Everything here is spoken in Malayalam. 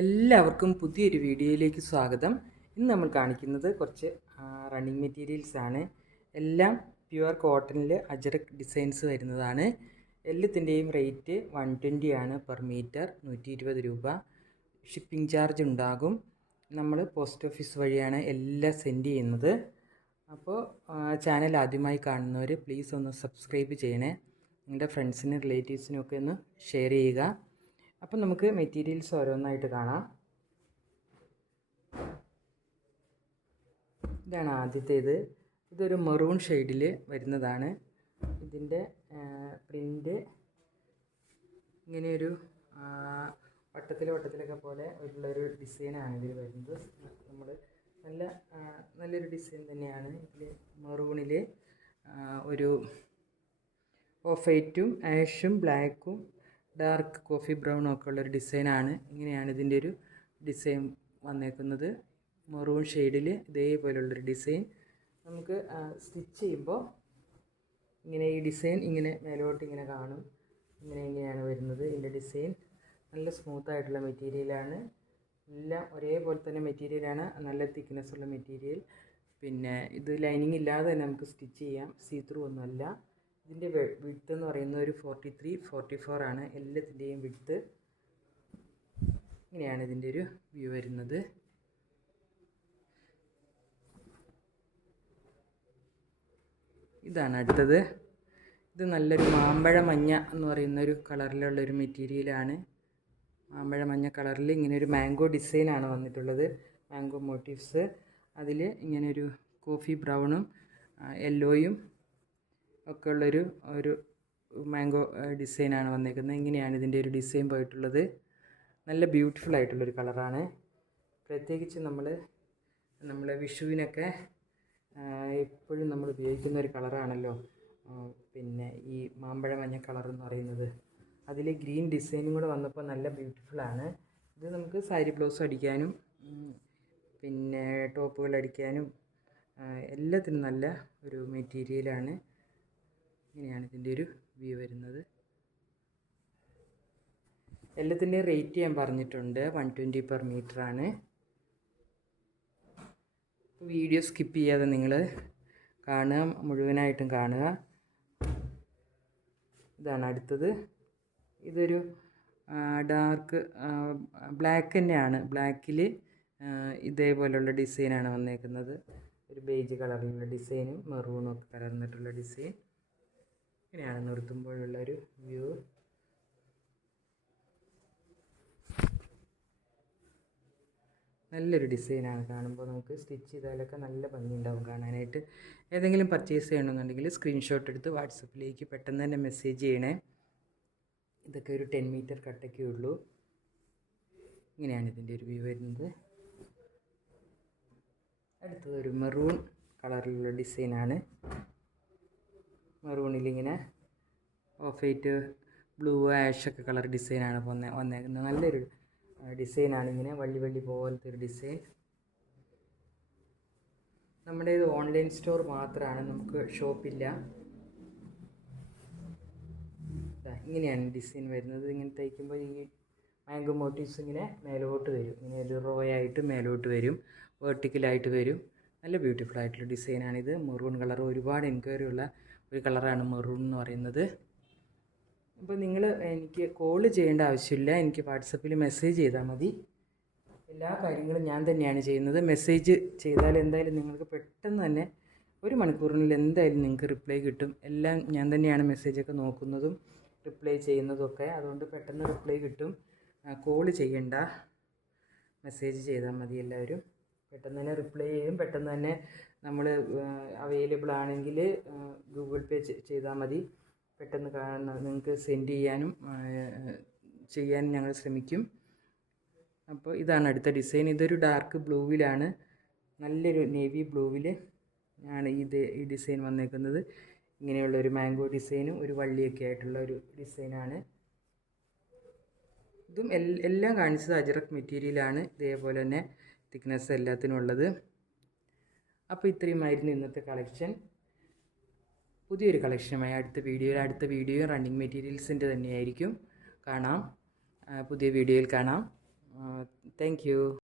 എല്ലാവർക്കും പുതിയൊരു വീഡിയോയിലേക്ക് സ്വാഗതം. ഇന്ന് നമ്മൾ കാണിക്കുന്നത് കുറച്ച് റണ്ണിങ് മെറ്റീരിയൽസ് ആണ്. എല്ലാം പ്യുവർ കോട്ടണിൽ അജറക് ഡിസൈൻസ് വരുന്നതാണ്. എല്ലാത്തിൻ്റെയും റേറ്റ് 120 ആണ് പെർ മീറ്റർ, 120 രൂപ. ഷിപ്പിംഗ് ചാർജ് ഉണ്ടാകും. നമ്മൾ പോസ്റ്റ് ഓഫീസ് വഴിയാണ് എല്ലാം സെൻഡ് ചെയ്യുന്നത്. അപ്പോൾ ചാനൽ ആദ്യമായി കാണുന്നവർ പ്ലീസ് ഒന്ന് സബ്സ്ക്രൈബ് ചെയ്യണേ. നിങ്ങളുടെ ഫ്രണ്ട്സിനും റിലേറ്റീവ്സിനും ഒക്കെ ഒന്ന് ഷെയർ ചെയ്യുക. അപ്പം നമുക്ക് മെറ്റീരിയൽസ് ഓരോന്നായിട്ട് കാണാം. ഇതാണ് ആദ്യത്തേത്. ഇതൊരു മെറൂൺ ഷെയ്ഡിൽ വരുന്നതാണ്. ഇതിൻ്റെ പ്രിൻ്റ് ഇങ്ങനെയൊരു വട്ടത്തിലൊക്കെ പോലെ ഉള്ളൊരു ഡിസൈനാണ് ഇതിൽ വരുന്നത്. നമ്മൾ നല്ലൊരു ഡിസൈൻ തന്നെയാണ്. ഇതിൽ മെറൂണിൽ ഒരു ഓഫ് വൈറ്റും ആഷും ബ്ലാക്കും ഡാർക്ക് കോഫി ബ്രൗണും ഒക്കെ ഉള്ളൊരു ഡിസൈനാണ്. ഇങ്ങനെയാണ് ഇതിൻ്റെ ഒരു ഡിസൈൻ വന്നേക്കുന്നത്. മെറൂൺ ഷെയ്ഡിൽ ഇതേപോലുള്ളൊരു ഡിസൈൻ. നമുക്ക് സ്റ്റിച്ച് ചെയ്യുമ്പോൾ ഇങ്ങനെ ഈ ഡിസൈൻ ഇങ്ങനെ മേലോട്ട് ഇങ്ങനെ കാണും. ഇങ്ങനെയാണ് വരുന്നത് ഇതിൻ്റെ ഡിസൈൻ. നല്ല സ്മൂത്തായിട്ടുള്ള മെറ്റീരിയലാണ്. എല്ലാം ഒരേപോലെ തന്നെ മെറ്റീരിയലാണ്. നല്ല തിക്നെസ് ഉള്ള മെറ്റീരിയൽ. പിന്നെ ഇത് ലൈനിങ് ഇല്ലാതെ തന്നെ നമുക്ക് സ്റ്റിച്ച് ചെയ്യാം. സീ ത്രൂ ഒന്നുമല്ല. ഇതിൻ്റെ വിഡ്ത്ത് എന്ന് പറയുന്നത് ഒരു 43-44 ആണ്. എല്ലാത്തിൻ്റെയും വിഡ്ത്ത്. ഇങ്ങനെയാണ് ഇതിൻ്റെ ഒരു വ്യൂ വരുന്നത്. ഇതാണ് അടുത്തത്. ഇത് നല്ലൊരു മാമ്പഴ മഞ്ഞ എന്ന് പറയുന്നൊരു കളറിലുള്ളൊരു മെറ്റീരിയലാണ്. മാമ്പഴ മഞ്ഞ കളറിൽ ഇങ്ങനെ ഒരു മാംഗോ ഡിസൈനാണ് വന്നിട്ടുള്ളത്. Mango motifs. അതിൽ ഇങ്ങനെയൊരു കോഫി ബ്രൗണും യെല്ലോയും ഒക്കെ ഉള്ളൊരു മാംഗോ ഡിസൈനാണ് വന്നേക്കുന്നത്. ഇങ്ങനെയാണ് ഇതിൻ്റെ ഒരു ഡിസൈൻ പോയിട്ടുള്ളത്. നല്ല ബ്യൂട്ടിഫുൾ ആയിട്ടുള്ളൊരു കളറാണ്. പ്രത്യേകിച്ച് നമ്മൾ വിഷുവിനൊക്കെ എപ്പോഴും നമ്മൾ ഉപയോഗിക്കുന്ന ഒരു കളറാണല്ലോ പിന്നെ ഈ മാമ്പഴ മഞ്ഞ കളർ എന്ന് പറയുന്നത്. അതിൽ ഗ്രീൻ ഡിസൈനും കൂടെ വന്നപ്പോൾ നല്ല ബ്യൂട്ടിഫുള്ളാണ്. ഇത് നമുക്ക് സാരി ബ്ലൗസ് അടിക്കാനും പിന്നെ ടോപ്പുകൾ അടിക്കാനും എല്ലാത്തിനും നല്ല ഒരു മെറ്റീരിയലാണ്. ഇങ്ങനെയാണ് ഇതിൻ്റെ ഒരു വ്യൂ വരുന്നത്. എല്ലാത്തിൻ്റെയും റേറ്റ് ഞാൻ പറഞ്ഞിട്ടുണ്ട്. 120 പെർ മീറ്റർ ആണ്. വീഡിയോ സ്കിപ്പ് ചെയ്യാതെ നിങ്ങൾ കാണുക, മുഴുവനായിട്ടും കാണുക. ഇതാണ് അടുത്തത്. ഇതൊരു ഡാർക്ക് ബ്ലാക്ക് തന്നെയാണ്. ബ്ലാക്കിൽ ഇതേപോലുള്ള ഡിസൈനാണ് വന്നേക്കുന്നത്. ഒരു ബേജ് കളറിലുള്ള ഡിസൈനും മെറൂണും ഒക്കെ കലർന്നിട്ടുള്ള ഡിസൈൻ. ഇങ്ങനെയാണ് നിർത്തുമ്പോഴുള്ളൊരു വ്യൂ. നല്ലൊരു ഡിസൈനാണ്. കാണുമ്പോൾ നമുക്ക് സ്റ്റിച്ച് ചെയ്താലൊക്കെ നല്ല ഭംഗിയുണ്ടാവും കാണാനായിട്ട്. ഏതെങ്കിലും പർച്ചേസ് ചെയ്യണമെന്നുണ്ടെങ്കിൽ സ്ക്രീൻഷോട്ട് എടുത്ത് വാട്സപ്പിലേക്ക് പെട്ടെന്ന് തന്നെ മെസ്സേജ് ചെയ്യണേ. ഇതൊക്കെ ഒരു 10 മീറ്റർ കട്ടൊക്കെ ഉള്ളൂ. ഇങ്ങനെയാണ് ഇതിൻ്റെ ഒരു വ്യൂ വരുന്നത്. അടുത്തത് ഒരു മെറൂൺ കളറിലുള്ള ഡിസൈനാണ്. മെറൂണിലിങ്ങനെ ഓഫ് വൈറ്റ് ബ്ലൂ ആഷൊക്കെ കളർ ഡിസൈനാണ് വന്നേക്കുന്നത്. നല്ലൊരു ഡിസൈനാണ്. ഇങ്ങനെ വള്ളി പോലത്തെ ഒരു ഡിസൈൻ. നമ്മുടെ ഇത് ഓൺലൈൻ സ്റ്റോർ മാത്രമാണ്, നമുക്ക് ഷോപ്പില്ല. ഇങ്ങനെയാണ് ഡിസൈൻ വരുന്നത്. ഇങ്ങനെ തയ്ക്കുമ്പോൾ ഈ മാംഗോ മോട്ടീവ്സ് ഇങ്ങനെ മേലോട്ട് വരും. ഇങ്ങനെ ഒരു റോ ആയിട്ട് മേലോട്ട് വരും, വെർട്ടിക്കലായിട്ട് വരും. നല്ല ബ്യൂട്ടിഫുൾ ആയിട്ടുള്ള ഡിസൈനാണിത്. മെറൂൺ കളർ ഒരുപാട് എൻക്വയറി ഉള്ള ഒരു കളറാണ് മെറൂൺ എന്ന് പറയുന്നത്. അപ്പോൾ നിങ്ങൾ എനിക്ക് കോൾ ചെയ്യേണ്ട ആവശ്യമില്ല. എനിക്ക് വാട്സപ്പിൽ മെസ്സേജ് ചെയ്താൽ മതി. എല്ലാ കാര്യങ്ങളും ഞാൻ തന്നെയാണ് ചെയ്യുന്നത്. മെസ്സേജ് ചെയ്താൽ എന്തായാലും നിങ്ങൾക്ക് പെട്ടെന്ന് തന്നെ 1 മണിക്കൂറിനുള്ളിൽ എന്തായാലും നിങ്ങൾക്ക് റിപ്ലൈ കിട്ടും. എല്ലാം ഞാൻ തന്നെയാണ് മെസ്സേജൊക്കെ നോക്കുന്നതും റിപ്ലൈ ചെയ്യുന്നതൊക്കെ. അതുകൊണ്ട് പെട്ടെന്ന് റിപ്ലൈ കിട്ടും. കോൾ ചെയ്യണ്ട, മെസ്സേജ് ചെയ്താൽ മതി. എല്ലാവരും പെട്ടെന്ന് തന്നെ റിപ്ലൈ ചെയ്യും. പെട്ടെന്ന് തന്നെ നമ്മൾ അവൈലബിൾ ആണെങ്കിൽ ഗൂഗിൾ പേ ചെയ്താൽ മതി. പെട്ടെന്ന് നിങ്ങൾക്ക് സെൻഡ് ചെയ്യാൻ ഞങ്ങൾ ശ്രമിക്കും. അപ്പോൾ ഇതാണ് അടുത്ത ഡിസൈൻ. ഇതൊരു ഡാർക്ക് ബ്ലൂവിലാണ്, നല്ലൊരു നേവി ബ്ലൂവിൽ ആണ് ഈ ഡിസൈൻ വന്നേക്കുന്നത്. ഇങ്ങനെയുള്ളൊരു മാംഗോ ഡിസൈനും ഒരു വള്ളിയൊക്കെ ആയിട്ടുള്ള ഒരു ഡിസൈനാണ്. ഇതും എല്ലാം കാണിച്ചത് അജറക് മെറ്റീരിയലാണ്. ഇതേപോലെ തന്നെ തിക്നെസ് എല്ലാത്തിനും ഉള്ളത്. അപ്പോൾ ഇത്രയുമായിരുന്നു ഇന്നത്തെ കളക്ഷൻ. പുതിയൊരു കളക്ഷനുമായി അടുത്ത വീഡിയോ റണ്ണിങ് മെറ്റീരിയൽസിൻ്റെ തന്നെയായിരിക്കും. കാണാം, പുതിയ വീഡിയോയിൽ കാണാം. Thank you.